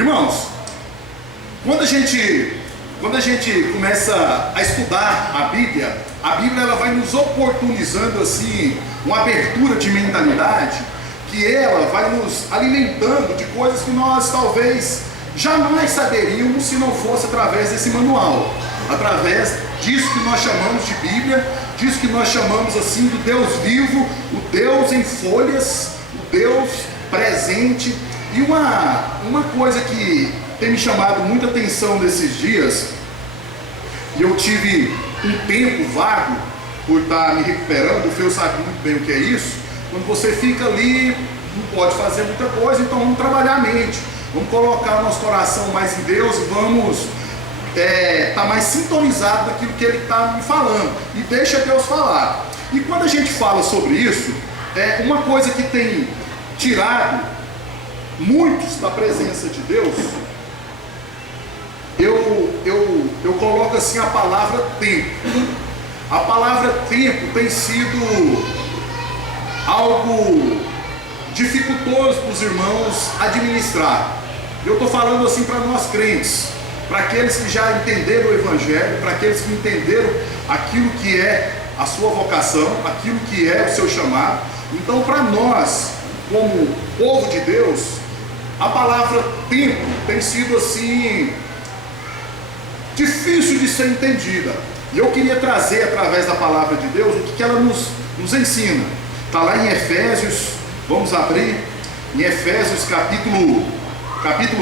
Irmãos, quando a gente começa a estudar a Bíblia ela vai nos oportunizando assim uma abertura de mentalidade, que ela vai nos alimentando de coisas que nós talvez jamais saberíamos se não fosse através desse manual, através disso que nós chamamos de Bíblia, disso que nós chamamos assim do Deus vivo, o Deus em folhas, o Deus presente. E uma coisa que tem me chamado muita atenção nesses dias, e eu tive um tempo vago por estar me recuperando, o Feu sabe muito bem o que é isso. Quando você fica ali, não pode fazer muita coisa, então vamos trabalhar a mente, vamos colocar o nosso coração mais em Deus, vamos estar mais sintonizado daquilo que Ele está me falando, e deixa Deus falar. E quando a gente fala sobre isso, uma coisa que tem tirado muitos da presença de Deus, eu coloco assim a palavra tempo. A palavra tempo tem sido algo dificultoso para os irmãos administrar. Eu estou falando assim para nós crentes, para aqueles que já entenderam o Evangelho, para aqueles que entenderam aquilo que é a sua vocação, aquilo que é o seu chamado. Então, para nós, como povo de Deus, a palavra tempo tem sido assim difícil de ser entendida. E eu queria trazer através da palavra de Deus o que ela nos ensina. Está lá em Efésios, vamos abrir em Efésios capítulo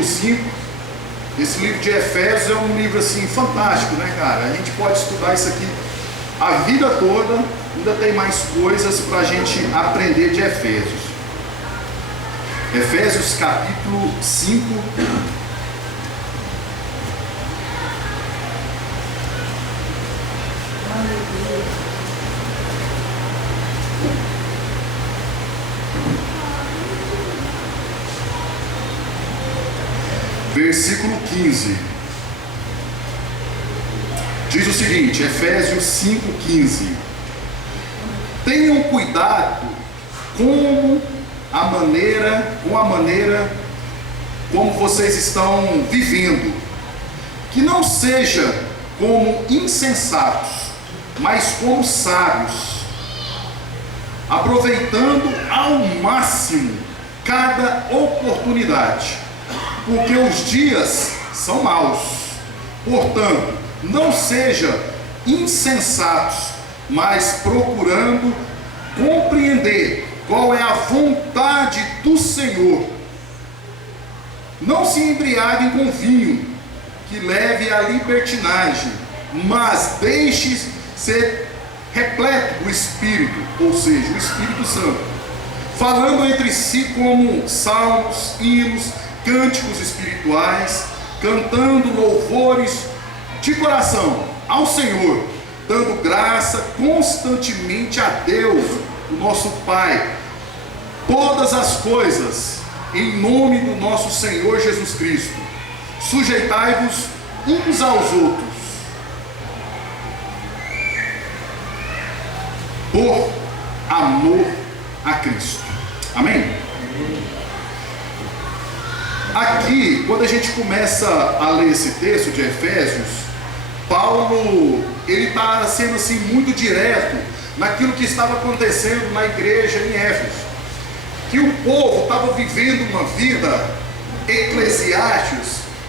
5. Esse livro de Efésios é um livro assim fantástico, né, cara? A gente pode estudar isso aqui a vida toda, ainda tem mais coisas para a gente aprender de Efésios. Efésios capítulo 5. Versículo 15. Diz o seguinte, Efésios 5,15: tenham cuidado com a maneira como vocês estão vivendo, que não seja como insensatos, mas como sábios, aproveitando ao máximo cada oportunidade, porque os dias são maus. Portanto, não seja insensatos, mas procurando compreender qual é a vontade do Senhor. Não se embriaguem com vinho, que leve à libertinagem, mas deixe ser repleto do Espírito, ou seja, o Espírito Santo, falando entre si como salmos, hinos, cânticos espirituais, cantando louvores de coração ao Senhor, dando graça constantemente a Deus, o nosso Pai, todas as coisas em nome do nosso Senhor Jesus Cristo. Sujeitai-vos uns aos outros por amor a Cristo. Amém? Aqui, quando a gente começa a ler esse texto de Efésios, Paulo, ele está sendo assim muito direto naquilo que estava acontecendo na igreja em Éfeso, que o povo estava vivendo uma vida eclesiástica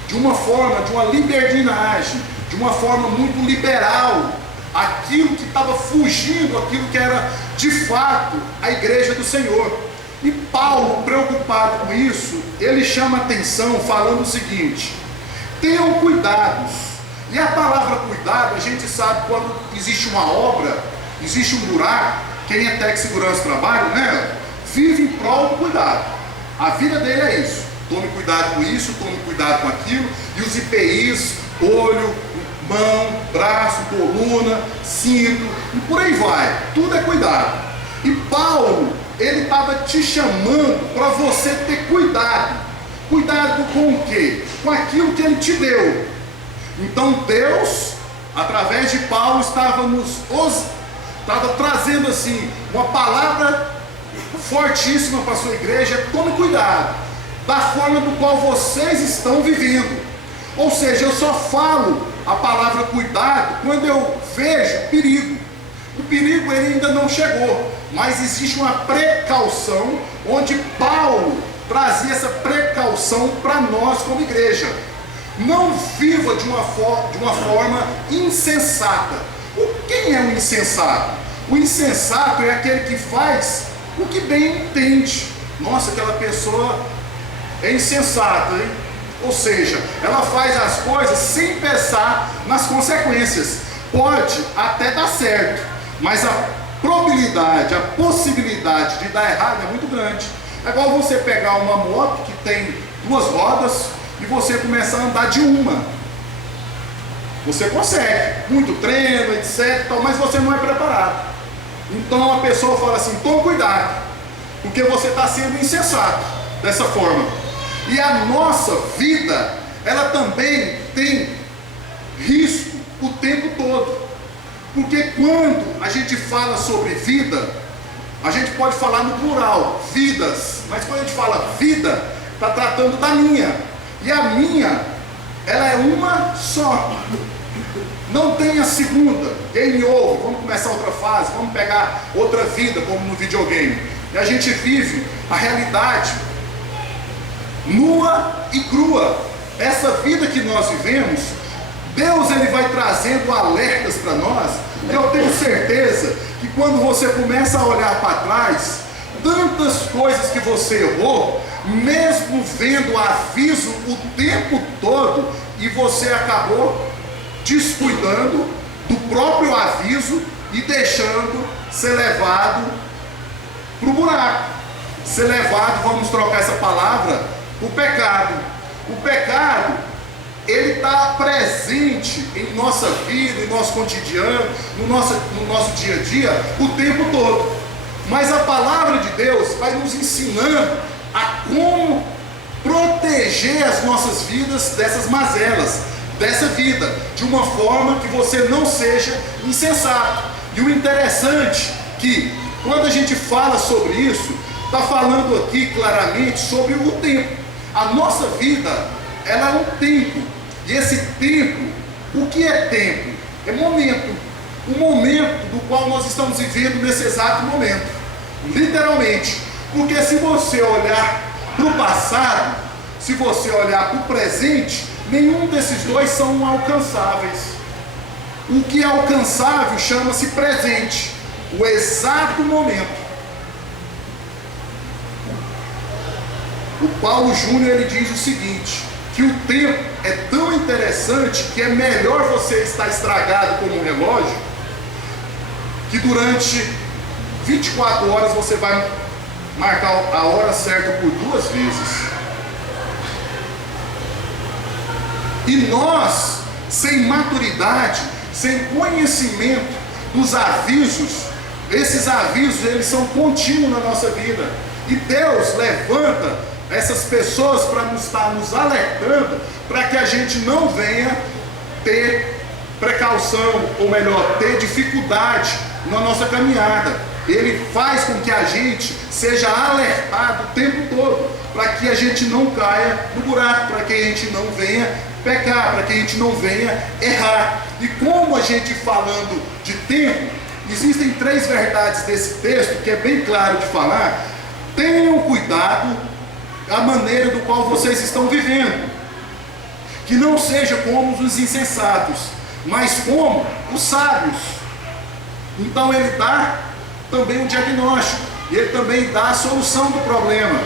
de uma forma, de uma libertinagem, de uma forma muito liberal, aquilo que estava fugindo, aquilo que era de fato a igreja do Senhor. E Paulo, preocupado com isso, ele chama atenção falando o seguinte: tenham cuidados. E a palavra cuidado, a gente sabe quando existe uma obra, existe um buraco, quem é técnico de segurança trabalha, né? Vive em prol do cuidado. A vida dele é isso: tome cuidado com isso, tome cuidado com aquilo. E os IPIs, olho, mão, braço, coluna, cinto, e por aí vai, tudo é cuidado. E Paulo, ele estava te chamando para você ter cuidado. Cuidado com o quê? Com aquilo que ele te deu. Então Deus, através de Paulo, estava trazendo assim uma palavra fortíssima para a sua igreja: tome cuidado da forma do qual vocês estão vivendo. Ou seja, eu só falo a palavra cuidado quando eu vejo perigo. O perigo ele ainda não chegou, mas existe uma precaução, onde Paulo trazia essa precaução para nós como igreja. Não viva de uma forma insensata. Quem é o insensato? O insensato é aquele que faz o que bem entende. Nossa, aquela pessoa é insensata, hein? Ou seja, ela faz as coisas sem pensar nas consequências. Pode até dar certo, mas a probabilidade, a possibilidade de dar errado é muito grande. É igual você pegar uma moto que tem 2 rodas e você começar a andar de uma. Você consegue, muito treino, etc, mas você não é preparado. Então a pessoa fala assim, tome cuidado, porque você está sendo insensato dessa forma. E a nossa vida, ela também tem risco o tempo todo. Porque quando a gente fala sobre vida, a gente pode falar no plural, vidas. Mas quando a gente fala vida, está tratando da minha. E a minha, ela é uma só. Não tem a segunda. Game over, vamos começar outra fase, vamos pegar outra vida, como no videogame. E a gente vive a realidade nua e crua. Essa vida que nós vivemos, Deus ele vai trazendo alertas para nós. Eu tenho certeza que quando você começa a olhar para trás, tantas coisas que você errou, mesmo vendo aviso o tempo todo, e você acabou descuidando do próprio aviso e deixando ser levado para o buraco, ser levado, vamos trocar essa palavra, o pecado. O pecado, ele está presente em nossa vida, em nosso cotidiano, no nosso dia a dia, o tempo todo. Mas a palavra de Deus vai nos ensinando a como proteger as nossas vidas dessas mazelas, dessa vida, de uma forma que você não seja insensato. E o interessante é que, quando a gente fala sobre isso, está falando aqui claramente sobre o tempo. A nossa vida, ela é um tempo. E esse tempo, o que é tempo? É momento. O momento do qual nós estamos vivendo nesse exato momento. Literalmente. Porque se você olhar para o passado, se você olhar para o presente, nenhum desses dois são alcançáveis. O que é alcançável chama-se presente. O exato momento. O Paulo Júnior ele diz o seguinte, que o tempo é tão interessante que é melhor você estar estragado como um relógio, que durante 24 horas você vai marcar a hora certa por 2 vezes. E nós, sem maturidade, sem conhecimento dos avisos, esses avisos eles são contínuos na nossa vida. E Deus levanta essas pessoas para estar nos alertando, para que a gente não venha ter precaução, ou melhor, ter dificuldade na nossa caminhada. Ele faz com que a gente seja alertado o tempo todo, para que a gente não caia no buraco, para que a gente não venha pecar, para que a gente não venha errar. E como a gente falando de tempo, existem 3 verdades desse texto, que é bem claro de falar. Tenham cuidado a maneira do qual vocês estão vivendo, que não seja como os insensatos, mas como os sábios. Então ele dá também um diagnóstico, e ele também dá a solução do problema.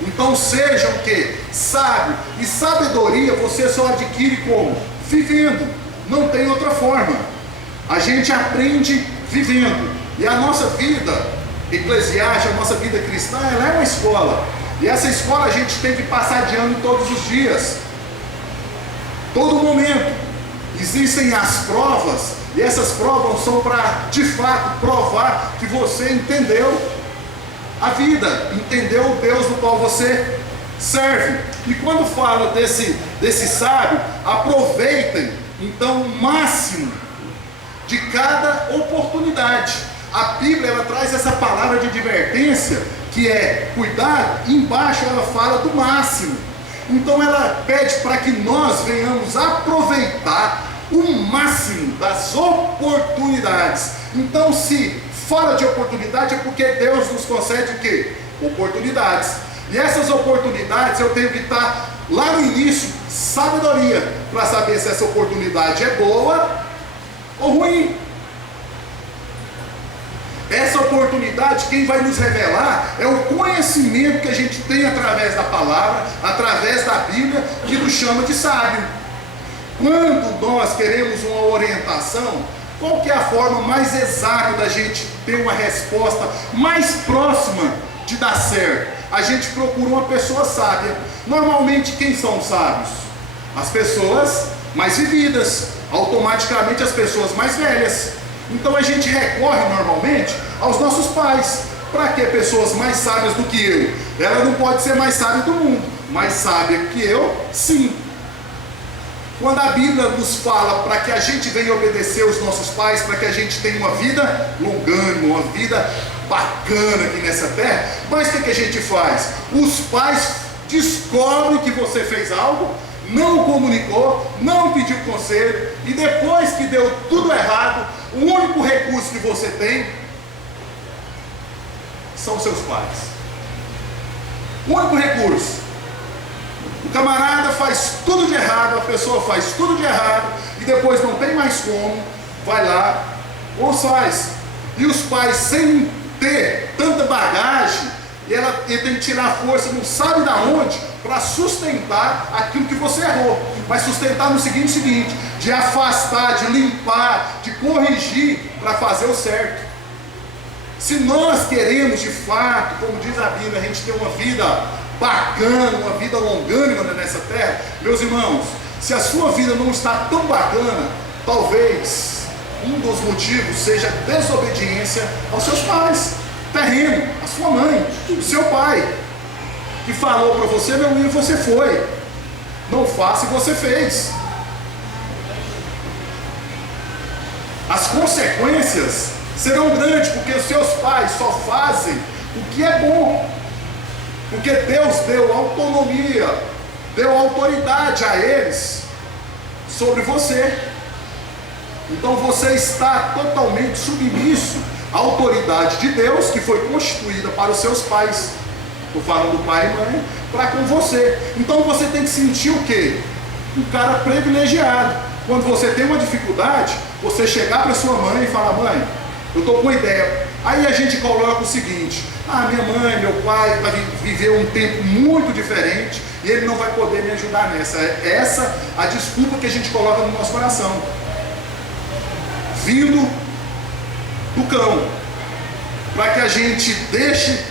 Então seja o que? Sábio. E sabedoria você só adquire como? Vivendo, não tem outra forma. A gente aprende vivendo, e a nossa vida eclesiástica, a nossa vida cristã, ela é uma escola. E essa escola a gente tem que passar de ano todos os dias, todo momento. Existem as provas, e essas provas são para, de fato, provar que você entendeu a vida, entendeu o Deus no qual você serve. E quando fala desse sábio, aproveitem, então, o máximo de cada oportunidade. A Bíblia ela traz essa palavra de advertência, que é cuidado, embaixo ela fala do máximo. Então ela pede para que nós venhamos aproveitar o máximo das oportunidades. Então, se fala de oportunidade, é porque Deus nos concede o quê? Oportunidades. E essas oportunidades eu tenho que estar lá no início, sabedoria, para saber se essa oportunidade é boa ou ruim. Essa oportunidade, quem vai nos revelar é o conhecimento que a gente tem através da palavra, através da Bíblia, que nos chama de sábio. Quando nós queremos uma orientação, qual que é a forma mais exata da gente ter uma resposta mais próxima de dar certo? A gente procura uma pessoa sábia. Normalmente, quem são os sábios? As pessoas mais vividas, automaticamente as pessoas mais velhas. Então a gente recorre normalmente aos nossos pais. Para que pessoas mais sábias do que eu? Ela não pode ser mais sábia do mundo, mais sábia que eu, sim. Quando a Bíblia nos fala para que a gente venha obedecer os nossos pais, para que a gente tenha uma vida longânima, uma vida bacana aqui nessa terra, mas o que a gente faz? Os pais descobrem que você fez algo, não comunicou, não pediu conselho, e depois que deu tudo errado, o único recurso que você tem são seus pais. O único recurso. O camarada faz tudo de errado, a pessoa faz tudo de errado, e depois não tem mais como, vai lá, ou faz. E os pais, sem ter tanta bagagem, ele tem que tirar força, não sabe da onde, para sustentar aquilo que você errou. Mas sustentar no seguinte, de afastar, de limpar, de corrigir, para fazer o certo. Se nós queremos de fato, como diz a Bíblia, a gente ter uma vida bacana, uma vida longânima nessa terra, meus irmãos, se a sua vida não está tão bacana, talvez um dos motivos seja a desobediência aos seus pais, terreno, a sua mãe, o seu pai, que falou para você, meu filho, você foi, não faça e você fez. As consequências serão grandes, porque os seus pais só fazem o que é bom, porque Deus deu autonomia, deu autoridade a eles sobre você. Então você está totalmente submisso à autoridade de Deus, que foi constituída para os seus pais. Estou falando do pai e mãe, para com você. Então você tem que sentir o quê? Um cara privilegiado. Quando você tem uma dificuldade, você chegar para sua mãe e falar: mãe, eu estou com uma ideia. Aí a gente coloca o seguinte: minha mãe, meu pai vai viver um tempo muito diferente e ele não vai poder me ajudar nessa. Essa é a desculpa que a gente coloca no nosso coração, vindo do cão, para que a gente deixe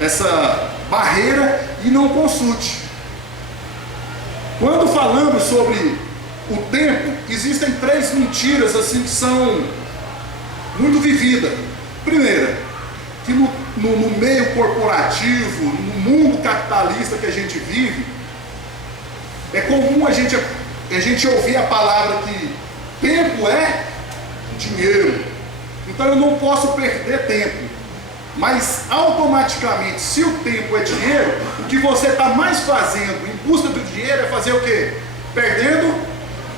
essa barreira e não consulte. Quando falamos sobre o tempo, existem 3 mentiras assim que são muito vividas. Primeira, que no meio corporativo, no mundo capitalista que a gente vive, é comum a gente ouvir a palavra que tempo é dinheiro. Então eu não posso perder tempo. Mas automaticamente, se o tempo é dinheiro, o que você está mais fazendo em busca do dinheiro é fazer o quê? Perdendo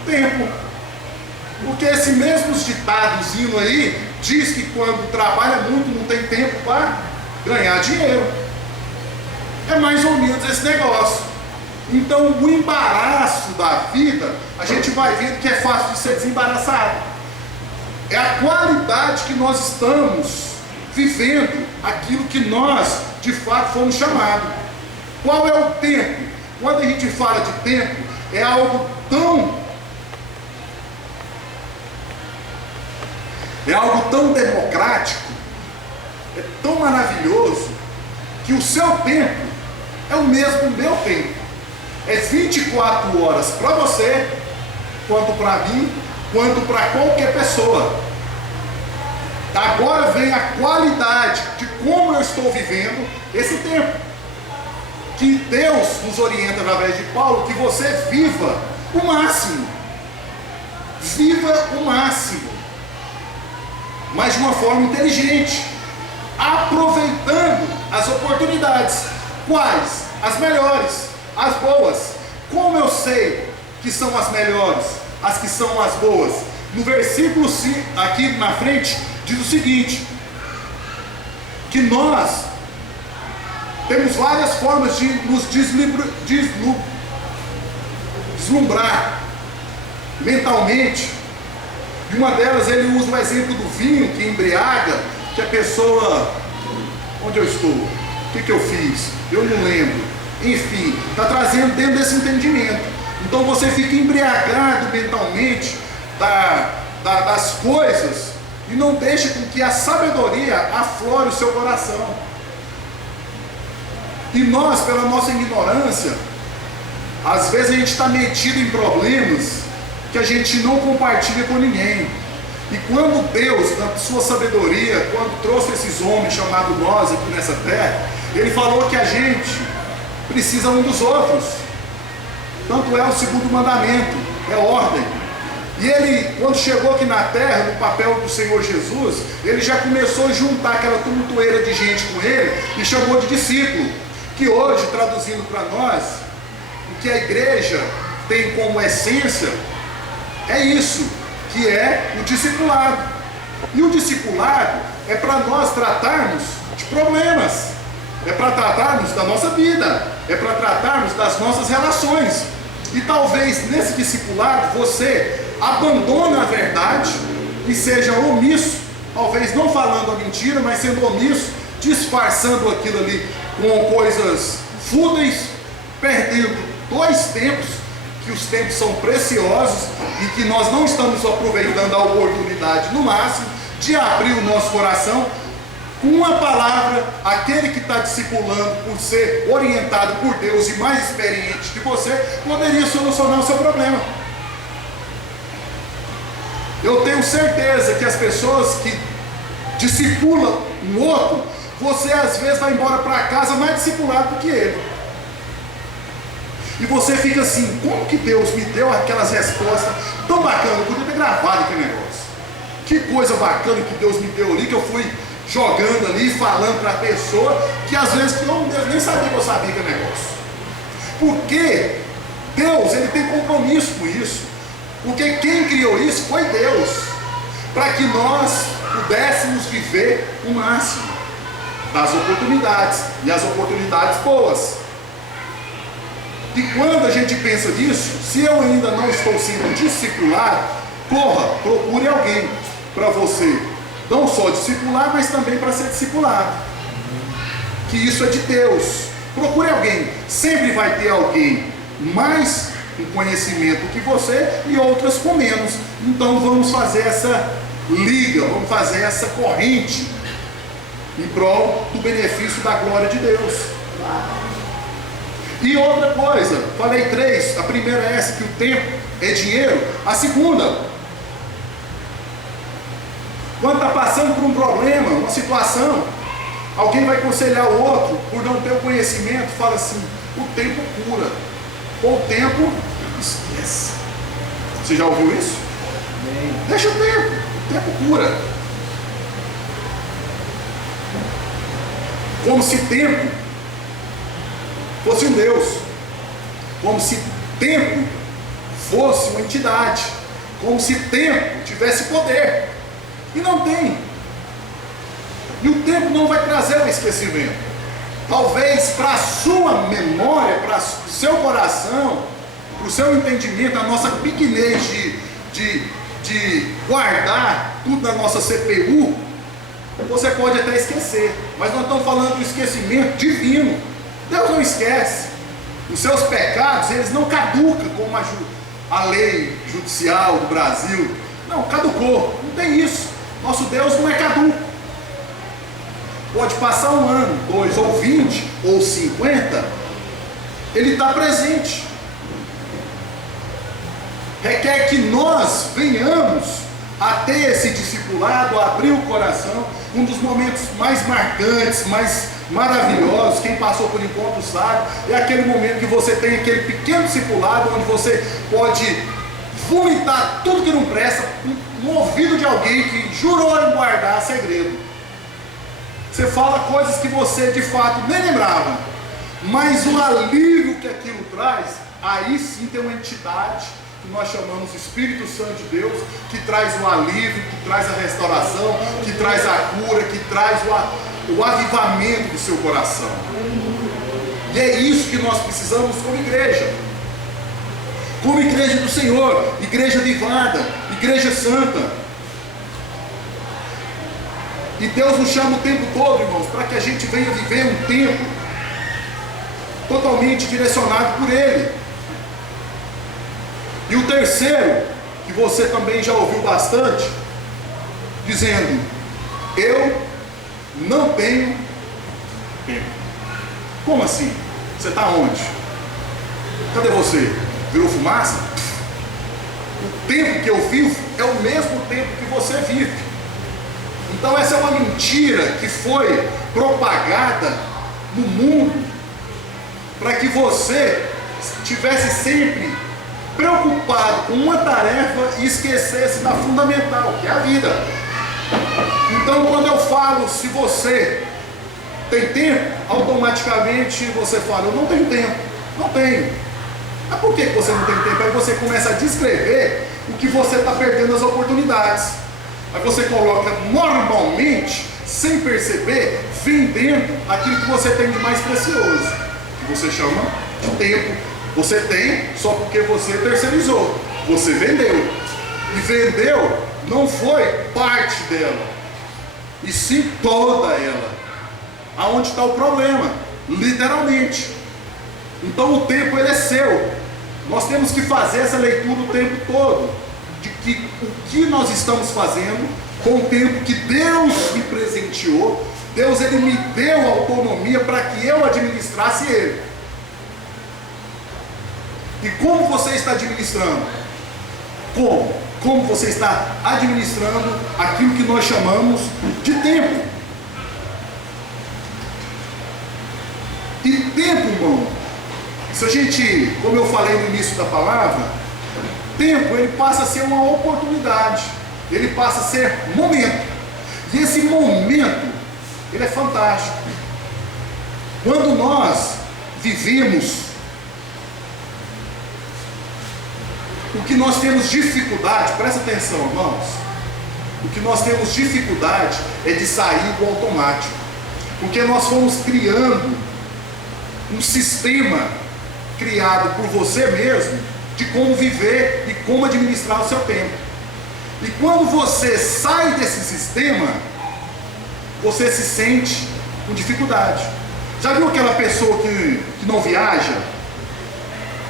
tempo. Porque esse mesmo ditadozinho aí diz que quando trabalha muito não tem tempo para ganhar dinheiro. É mais ou menos esse negócio. Então o embaraço da vida, a gente vai vendo que é fácil de ser desembaraçado. É a qualidade que nós estamos vivendo, aquilo que nós de fato fomos chamados. Qual é o tempo? Quando a gente fala de tempo, é algo tão democrático, é tão maravilhoso, que o seu tempo é o mesmo meu tempo. É 24 horas para você, quanto para mim, quanto para qualquer pessoa. Agora vem a qualidade de como eu estou vivendo esse tempo. Que Deus nos orienta através de Paulo, que você viva o máximo. Viva o máximo. Mas de uma forma inteligente. aproveitando as oportunidades. Quais? As melhores, as boas. Como eu sei que são as melhores, as que são as boas? No versículo 5, aqui na frente, diz o seguinte: que nós temos várias formas de nos deslumbrar mentalmente. E uma delas, ele usa o exemplo do vinho que embriaga, que a pessoa, onde eu estou? O que eu fiz? Eu não lembro. Enfim, está trazendo dentro desse entendimento. Então você fica embriagado mentalmente das coisas e não deixa com que a sabedoria aflore o seu coração. E nós, pela nossa ignorância, às vezes a gente está metido em problemas que a gente não compartilha com ninguém. E quando Deus, na sua sabedoria, quando trouxe esses homens chamados nós aqui nessa terra, Ele falou que a gente precisa um dos outros. Tanto é o segundo mandamento, é ordem. E Ele, quando chegou aqui na terra, no papel do Senhor Jesus, Ele já começou a juntar aquela tumultueira de gente com Ele e chamou de discípulo. Que hoje, traduzindo para nós, o que a igreja tem como essência é isso, que é o discipulado. E o discipulado é para nós tratarmos de problemas, é para tratarmos da nossa vida, é para tratarmos das nossas relações. E talvez nesse discipulado você abandone a verdade e seja omisso, talvez não falando a mentira, mas sendo omisso, disfarçando aquilo ali com coisas fúteis, perdendo dois tempos, que os tempos são preciosos e que nós não estamos aproveitando a oportunidade no máximo de abrir o nosso coração com uma palavra. Aquele que está discipulando, por ser orientado por Deus e mais experiente que você, poderia solucionar o seu problema. Eu tenho certeza que as pessoas que discipulam um outro, você às vezes vai embora para casa mais discipulado do que ele. E você fica assim: como que Deus me deu aquelas respostas tão bacanas? Eu podia ter gravado aquele negócio. Que coisa bacana que Deus me deu ali, que eu fui jogando ali, falando para a pessoa, que às vezes Deus nem sabia que eu sabia aquele negócio. Porque Deus, Ele tem compromisso com isso. Porque quem criou isso foi Deus, para que nós pudéssemos viver o máximo das oportunidades, e as oportunidades boas. E quando a gente pensa nisso, se eu ainda não estou sendo discipulado, corra, procure alguém para você, não só discipular, mas também para ser discipulado. Que isso é de Deus. Procure alguém. Sempre vai ter alguém mais com conhecimento que você e outras com menos. Então vamos fazer essa liga, vamos fazer essa corrente em prol do benefício da glória de Deus. E outra coisa, falei três. A primeira é essa, que o tempo é dinheiro. A segunda, quando está passando por um problema, uma situação, alguém vai aconselhar o outro, por não ter o conhecimento, fala assim: o tempo cura, ou o tempo esquece. Você já ouviu isso? Deixa o tempo cura. Como se tempo fosse um Deus, como se tempo fosse uma entidade, como se tempo tivesse poder, e não tem. E o tempo não vai trazer o esquecimento. Talvez para a sua memória, para o seu coração, para o seu entendimento, a nossa pequenez de guardar tudo na nossa CPU, você pode até esquecer, mas nós estamos falando do esquecimento divino. Deus não esquece. Os seus pecados, eles não caducam como a lei judicial do Brasil. Não, caducou, não tem isso. Nosso Deus não é caduco. Pode passar um ano, 2 ou 20 ou 50, Ele está presente. Requer que nós venhamos a ter esse discipulado, a abrir o coração. Um dos momentos mais marcantes, mais maravilhosos, quem passou por encontro sabe, é aquele momento que você tem aquele pequeno discipulado, onde você pode vomitar tudo que não presta no ouvido de alguém que jurou em guardar segredo. Você fala coisas que você de fato nem lembrava. Mas o alívio que aquilo traz, aí sim tem uma entidade que nós chamamos Espírito Santo de Deus, que traz o alívio, que traz a restauração, que traz a cura, que traz o avivamento do seu coração. E é isso que nós precisamos como igreja do Senhor, igreja avivada, igreja santa. E Deus nos chama o tempo todo, irmãos, para que a gente venha viver um tempo totalmente direcionado por Ele. E o terceiro, que você também já ouviu bastante, dizendo: eu não tenho tempo. Como assim? Você está onde? Cadê você? Virou fumaça? O tempo que eu vivo é o mesmo tempo que você vive. Então essa é uma mentira que foi propagada no mundo para que você estivesse sempre preocupado com uma tarefa e esquecesse da fundamental, que é a vida. Então quando eu falo se você tem tempo, automaticamente você fala: eu não tenho tempo. Não tenho. Mas por que você não tem tempo? Aí você começa a descrever o que você está perdendo as oportunidades. Aí você coloca normalmente, sem perceber, vendendo aquilo que você tem de mais precioso, que você chama de tempo. Você tem só porque você terceirizou, você vendeu. E vendeu não foi parte dela, e sim toda ela. Aonde está o problema? Literalmente. Então o tempo ele é seu. Nós temos que fazer essa leitura o tempo todo, de que o que nós estamos fazendo com o tempo que Deus me presenteou. Deus ele me deu autonomia para que eu administrasse ele. E como você está administrando? Como você está administrando aquilo que nós chamamos de tempo? E tempo, irmão, se a gente, como eu falei no início da palavra, tempo ele passa a ser uma oportunidade, ele passa a ser momento. E esse momento, ele é fantástico. Quando nós vivemos o que nós temos dificuldade, presta atenção, irmãos, o que nós temos dificuldade é de sair do automático, porque nós fomos criando um sistema criado por você mesmo de como viver e como administrar o seu tempo. E quando você sai desse sistema, você se sente com dificuldade. Já viu aquela pessoa que não viaja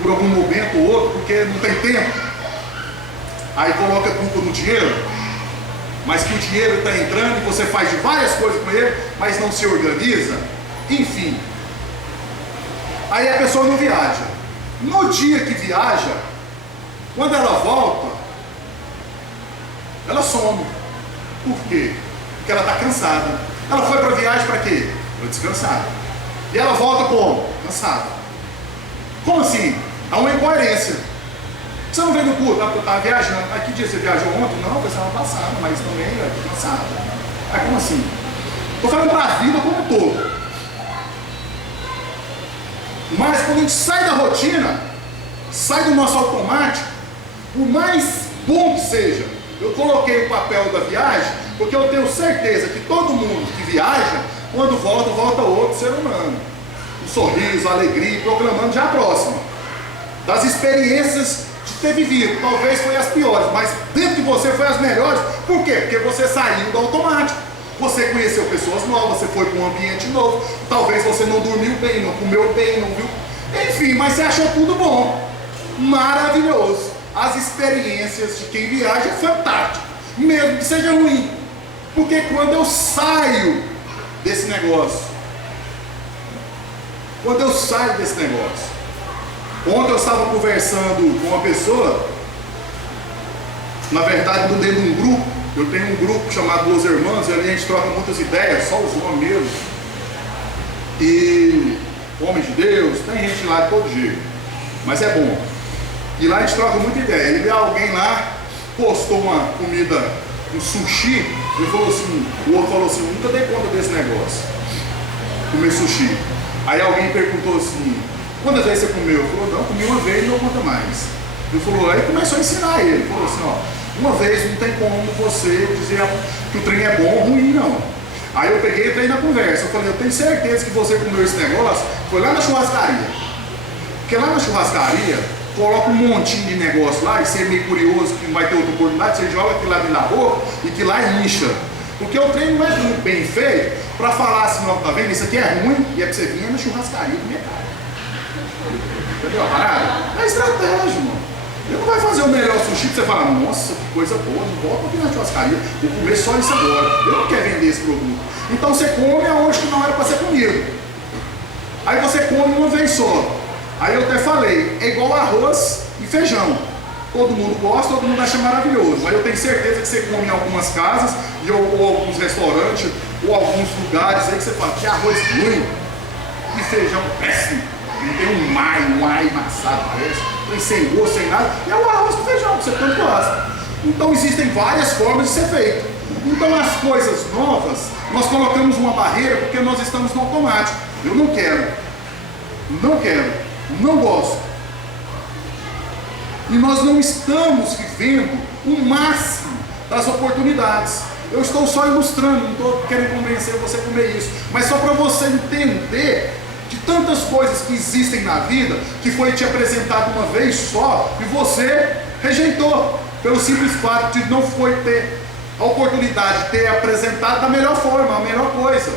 por algum momento ou outro porque não tem tempo? Aí coloca a culpa no dinheiro, mas que o dinheiro está entrando e você faz de várias coisas com ele, mas não se organiza. Enfim, aí a pessoa não viaja. No dia que viaja, quando ela volta, ela some. Por quê? Porque ela está cansada. Ela foi para a viagem para quê? Para descansar. E ela volta como? Cansada. Como assim? Há uma incoerência. Você não veio no culto, porque eu estava viajando. Aí que dia você viajou ontem? Não, foi semana passada, mas também é cansada. Aí como assim? Estou falando para a vida como um todo. Mas quando a gente sai da rotina, sai do nosso automático, por mais bom que seja, eu coloquei o papel da viagem, porque eu tenho certeza que todo mundo que viaja, quando volta, volta outro ser humano. Um sorriso, alegria, proclamando já a próxima. Das experiências de ter vivido, talvez foi as piores, mas dentro de você foi as melhores. Por quê? Porque você saiu do automático. Você conheceu pessoas novas, você foi para um ambiente novo. Talvez você não dormiu bem, não comeu bem, não viu. Enfim, mas você achou tudo bom. Maravilhoso. As experiências de quem viaja é fantástico, mesmo que seja ruim. Porque quando eu saio desse negócio, ontem eu estava conversando com uma pessoa, na verdade dentro de um grupo. Eu tenho um grupo chamado Los Hermanos, e ali a gente troca muitas ideias, só os homens mesmo. E homens de Deus, tem gente lá de todo jeito, mas é bom. E lá a gente troca muita ideia. E alguém lá postou uma comida, um sushi, Ele falou assim, o outro falou assim, nunca dei conta desse negócio, comer sushi. Aí alguém perguntou assim, quantas vezes você comeu? Ele falou, não, comi uma vez e não conta mais. Ele falou, aí começou a ensinar ele. Ele falou assim, ó, uma vez não tem como você dizer que o trem é bom ou ruim, não. Aí eu peguei e entrei na conversa. Eu falei, eu tenho certeza que você comeu esse negócio, foi lá na churrascaria. Porque lá na churrascaria, coloca um montinho de negócio lá, e você é meio curioso que não vai ter outra oportunidade, você joga aquilo lá dentro da boca e que lá incha. Porque o trem não é muito bem feito para falar assim, ó, tá vendo, isso aqui é ruim, e é pra você vir na churrascaria comer carne. Entendeu a parada? É estratégia, mano. Ele não vai fazer o melhor sushi pra você falar, nossa, que coisa boa, não volta aqui na churrascaria, vou comer só isso agora. Eu não quero vender esse produto. Então você come aonde que não era para ser comido. Aí você come uma vez só. Aí eu até falei, é igual arroz e feijão. Todo mundo gosta, todo mundo acha maravilhoso. Mas eu tenho certeza que você come em algumas casas, ou alguns restaurantes, ou alguns lugares aí que você fala, que arroz ruim, que feijão péssimo. Não tem um ai amassado, parece. Tem sem gosto, sem nada. E é o arroz com feijão, que você tanto gosta. Então existem várias formas de ser feito. Então as coisas novas, nós colocamos uma barreira porque nós estamos no automático. Eu não quero, não gosto. E nós não estamos vivendo o máximo das oportunidades. Eu estou só ilustrando, não estou querendo convencer você a comer isso, mas só para você entender de tantas coisas que existem na vida, que foi te apresentado uma vez só, e você rejeitou, pelo simples fato de não foi ter a oportunidade de ter apresentado da melhor forma, a melhor coisa.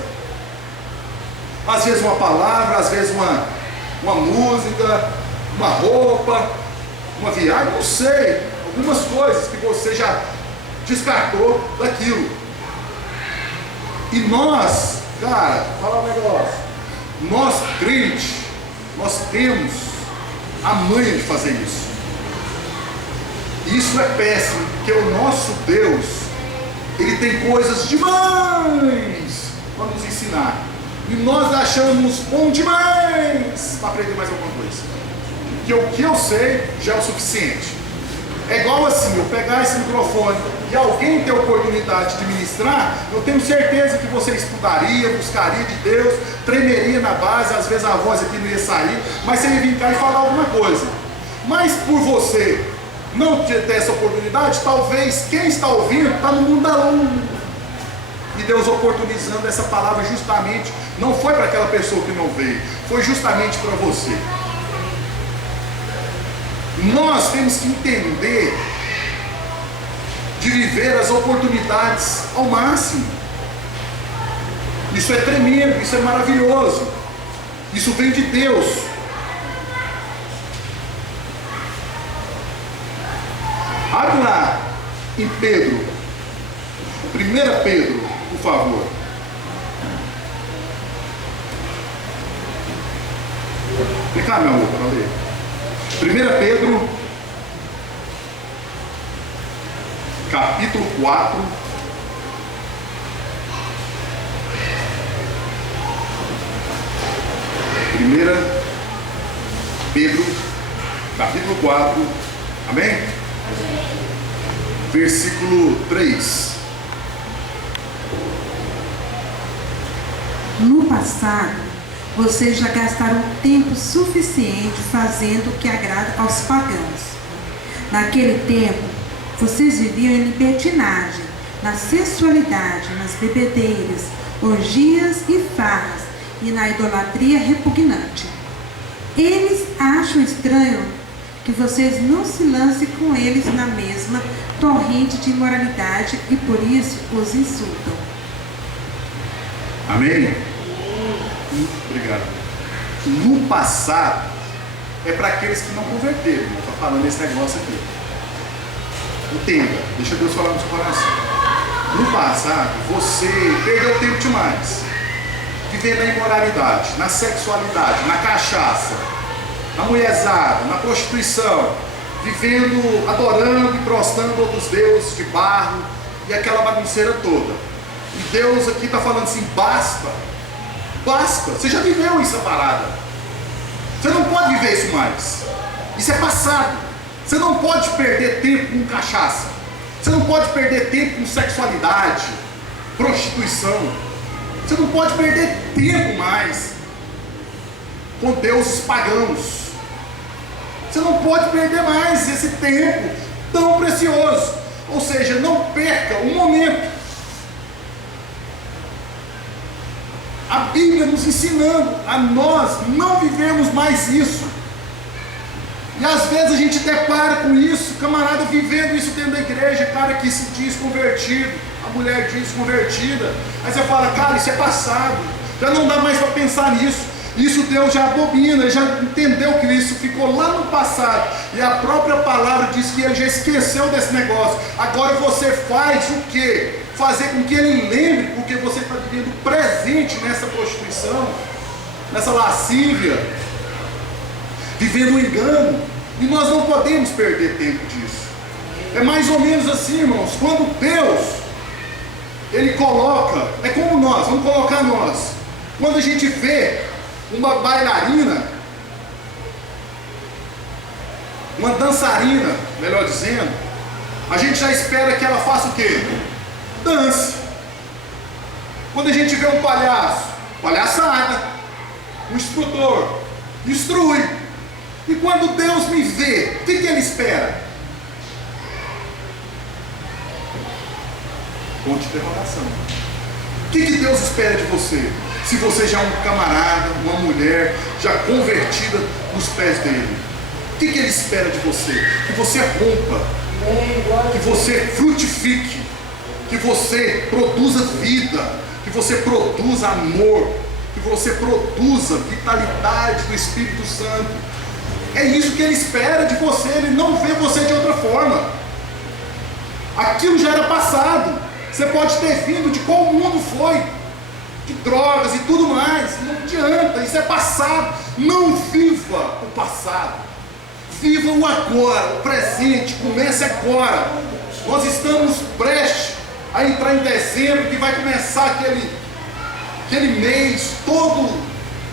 Às vezes uma palavra, às vezes uma música, uma roupa, uma viagem, não sei, algumas coisas que você já descartou daquilo. E nós, cara, fala um negócio, nós crentes, nós temos a manha de fazer isso. Isso é péssimo, porque o nosso Deus, Ele tem coisas demais para nos ensinar. E nós achamos bom demais para aprender mais alguma coisa. Porque o que eu sei já é o suficiente. É igual assim, eu pegar esse microfone e alguém ter a oportunidade de ministrar, eu tenho certeza que você estudaria, buscaria de Deus, tremeria na base, às vezes a voz aqui não ia sair, mas você ia vir cá e falar alguma coisa. Mas por você não ter essa oportunidade, talvez quem está ouvindo está no mundo da lua. E Deus oportunizando essa palavra justamente, não foi para aquela pessoa que não veio, foi justamente para você. Nós temos que entender de viver as oportunidades ao máximo. Isso é tremendo, isso é maravilhoso. Isso vem de Deus. Abre lá em Pedro, 1 Pedro, por favor. Vem cá, meu amor, para ler. 1 Pedro, capítulo 4, Pedro, capítulo 4, amém? Versículo 3. No passado, vocês já gastaram tempo suficiente fazendo o que agrada aos pagãos. Naquele tempo, vocês viviam em libertinagem, na sensualidade, nas bebedeiras, orgias e farras, e na idolatria repugnante. Eles acham estranho que vocês não se lancem com eles na mesma torrente de imoralidade e por isso os insultam. Amém? Obrigado. No passado, é para aqueles que não converteram. Estou falando esse negócio aqui. Entenda, deixa Deus falar no seu coração. No passado, você perdeu tempo demais vivendo na imoralidade, na sexualidade, na cachaça, na mulherzada, na prostituição, vivendo, adorando e prostrando outros deuses de barro e aquela bagunceira toda. E Deus aqui está falando assim, basta. Basta, você já viveu essa parada. Você não pode viver isso mais. Isso é passado. Você não pode perder tempo com cachaça. Você não pode perder tempo com sexualidade. prostituição. Você não pode perder tempo mais com deuses pagãos. Você não pode perder mais esse tempo tão precioso. Ou seja, não perca um momento. A Bíblia nos ensinando a nós não vivermos mais isso. E às vezes a gente depara com isso, camarada vivendo isso dentro da igreja, cara que se diz convertido, a mulher diz convertida. Aí você fala, cara, isso é passado, já não dá mais para pensar nisso. Isso Deus já abomina, já entendeu que isso ficou lá no passado. E a própria palavra diz que ele já esqueceu desse negócio. Agora você faz o quê? Fazer com que ele lembre, porque você está vivendo presente nessa prostituição, nessa lascívia, vivendo um engano. E nós não podemos perder tempo disso. É mais ou menos assim, irmãos, quando Deus, ele coloca, é como nós, vamos colocar nós, quando a gente vê uma bailarina, uma dançarina, melhor dizendo, a gente já espera que ela faça o quê? Dance. Quando a gente vê um palhaço, palhaçada, um instrutor, instrui. E quando Deus me vê, o que ele espera? Ponto de interrogação. O que Deus espera de você? Se você já é um camarada, uma mulher, já convertida nos pés dele, o que ele espera de você? Que você rompa, que você frutifique, que você produza vida, que você produza amor, que você produza vitalidade do Espírito Santo. É isso que ele espera de você, ele não vê você de outra forma. Aquilo já era passado, você pode ter vindo de qual mundo foi, de drogas e tudo mais, não adianta, isso é passado. Não viva o passado, viva o agora, o presente, comece agora. Nós estamos prestes a entrar em dezembro, que vai começar aquele mês todo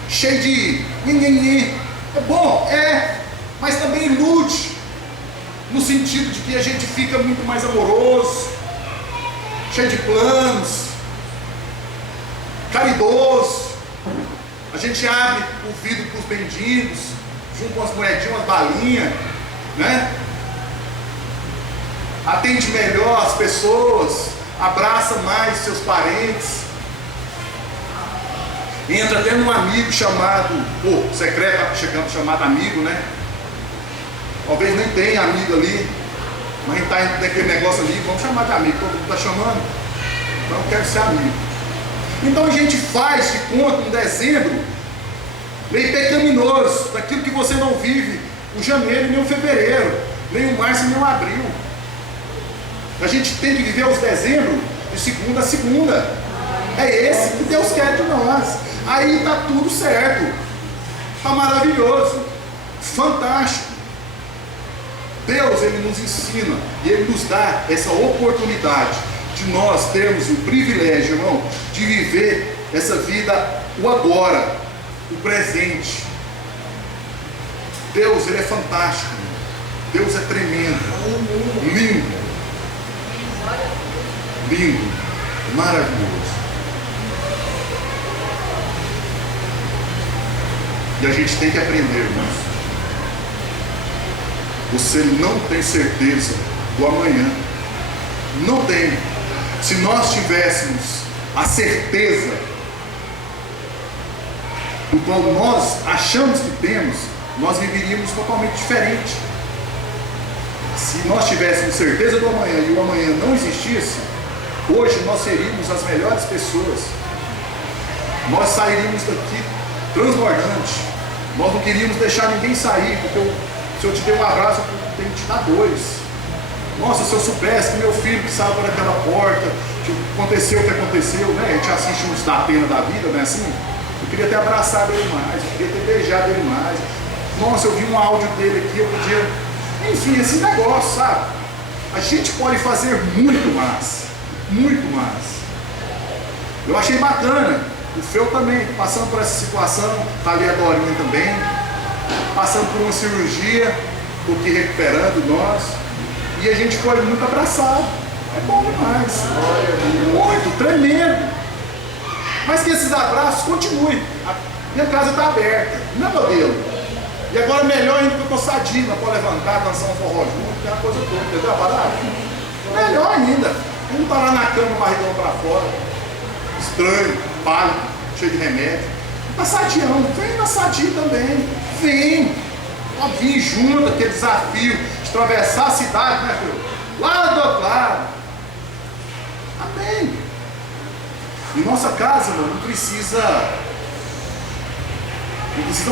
cheio de nhenhenhê. É bom, mas também ilude, no sentido de que a gente fica muito mais amoroso, cheio de planos, caridoso. A gente abre o vidro para os mendigos, junto com as moedinhas, umas balinhas, né? Atende melhor as pessoas, abraça mais seus parentes. Entra até num amigo chamado, secreto, chamado amigo, né? Talvez nem tenha amigo ali, mas a gente está naquele negócio ali, vamos chamar de amigo, todo mundo está chamando, então eu quero ser amigo. Então a gente faz de conta um dezembro meio pecaminoso, daquilo que você não vive o janeiro nem o fevereiro, nem o março nem o abril. A gente tem que viver os dezembro de segunda a segunda. É esse que Deus quer de nós. Aí está tudo certo, está maravilhoso, fantástico. Deus, ele nos ensina e ele nos dá essa oportunidade de nós termos o privilégio, irmão, de viver essa vida, o agora, o presente. Deus, ele é fantástico, Deus é tremendo, lindo, lindo, maravilhoso. E a gente tem que aprender, irmãos. Você não tem certeza do amanhã. Não tem. Se nós tivéssemos a certeza do qual nós achamos que temos, nós viveríamos totalmente diferente. Se nós tivéssemos certeza do amanhã e o amanhã não existisse, hoje nós seríamos as melhores pessoas. Nós sairíamos daqui transbordante. Nós não queríamos deixar ninguém sair, porque se eu te der um abraço, eu tenho que te dar dois. Nossa, se eu soubesse que meu filho que saiu por aquela porta, que aconteceu o que aconteceu, né? A gente assiste uns da pena da vida, né? Assim, eu queria ter abraçado ele mais, eu queria ter beijado ele mais. Nossa, eu vi um áudio dele aqui, eu podia... Enfim, esse negócio, sabe? A gente pode fazer muito mais, muito mais. Eu achei bacana. O Feu também, passando por essa situação, está ali a Dorinha também, passando por uma cirurgia, porque recuperando nós, e a gente foi muito abraçado. É bom demais. Muito, tremendo. Mas que esses abraços continuem. A minha casa está aberta, não é modelo. E agora melhor ainda que eu estou sadio, não pode levantar, dançar um forró junto, aquela coisa toda, entendeu a parada? Melhor ainda. Ele não está lá na cama, barrigão para fora, estranho, pálido, cheio de remédio. Está sadião, vem na sadia também. Vem. Pode vir junto, aquele desafio de atravessar a cidade, né, filho? Lá do outro lado. Amém. E nossa casa, mano, não precisa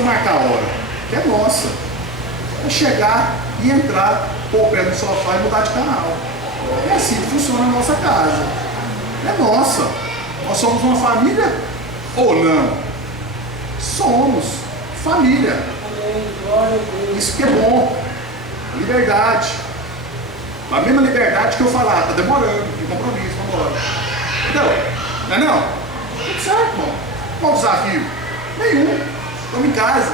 marcar a hora, que é nossa. É chegar e entrar, pôr o pé no sofá e mudar de canal. É assim que funciona a nossa casa. É nossa. Nós somos uma família ou não? Somos família. Isso que é bom. Liberdade. A mesma liberdade que eu falar, tá demorando, tem compromisso, vamos embora. Entendeu? Não é não? Tudo certo, irmão. Qual o desafio? Nenhum. Estamos em casa.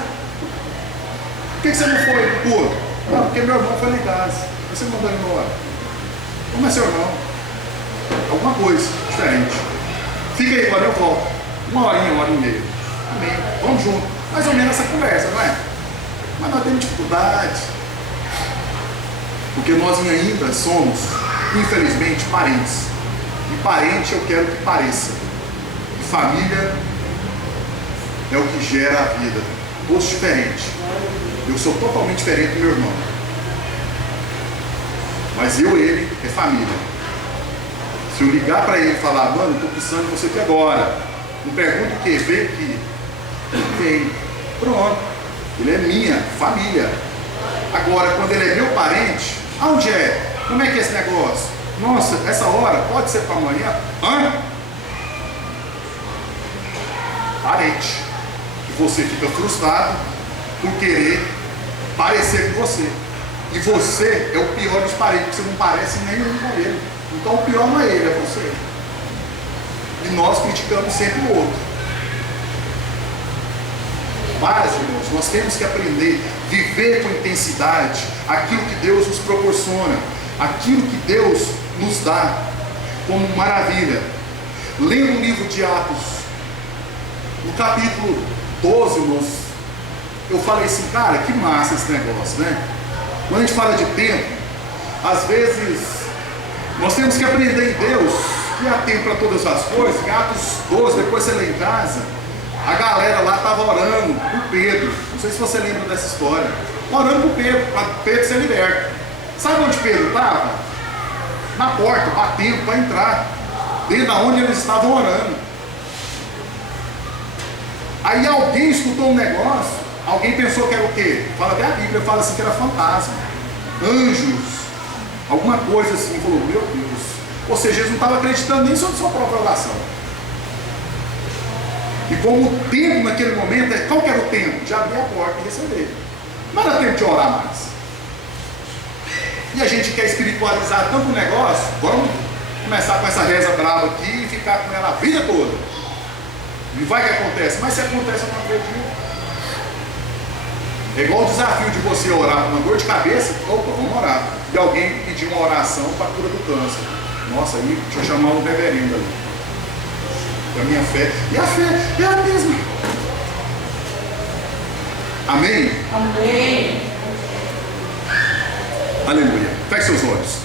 Por que você não foi pro culto? Não, porque meu irmão foi lá em casa. Você me mandou ele embora. Como é seu irmão? Alguma coisa diferente. Fica aí, quando eu volto. Uma hora e meia. Amém. Vamos junto. Mais ou menos essa conversa, não é? Mas nós temos dificuldade. Porque nós ainda somos, infelizmente, parentes. E parente eu quero que pareça. E família é o que gera a vida. Todos diferentes. Eu sou totalmente diferente do meu irmão. Mas ele é família. Se eu ligar para ele e falar, mano, estou precisando de você aqui agora. Não pergunta o que, vem aqui. Vem. Pronto. Ele é minha família. Agora, quando ele é meu parente, aonde é? Como é que é esse negócio? Nossa, essa hora pode ser para amanhã? Hã? Parente. E você fica frustrado por querer parecer com você. E você é o pior dos parentes, porque você não parece nenhum com ele. Então o pior não é ele, é você. E nós criticamos sempre o outro. Mas, irmãos, nós temos que aprender a viver com intensidade aquilo que Deus nos proporciona, aquilo que Deus nos dá como maravilha. Lendo o livro de Atos, no capítulo 12, irmãos, eu falei assim, cara, que massa esse negócio, né? Quando a gente fala de tempo, às vezes nós temos que aprender em Deus que há tempo para todas as coisas. Em Atos 12, depois você lê em casa, a galera lá estava orando por Pedro. Não sei se você lembra dessa história. Orando por Pedro, para Pedro ser liberto. Sabe onde Pedro estava? Na porta, batendo para entrar. Desde onde eles estavam orando. Aí alguém escutou um negócio. Alguém pensou que era o quê? Fala até a Bíblia, fala assim que era fantasma. Anjos. Alguma coisa assim. Falou, meu Deus. Ou seja, eles não estavam acreditando nem sobre sua própria oração. E como o tempo naquele momento, qual que era o tempo? De abrir a porta e receber. Não era tempo de orar mais. E a gente quer espiritualizar tanto o negócio, vamos começar com essa reza brava aqui e ficar com ela a vida toda. E vai que acontece, mas se acontece eu não acredito. É igual o desafio de você orar com uma dor de cabeça, opa, vamos orar. E alguém pedir uma oração para a cura do câncer. Nossa, aí deixa eu chamar um reverendo ali. A minha fé, e a fé é a mesma. Amém? Amém. Aleluia. Feche seus olhos.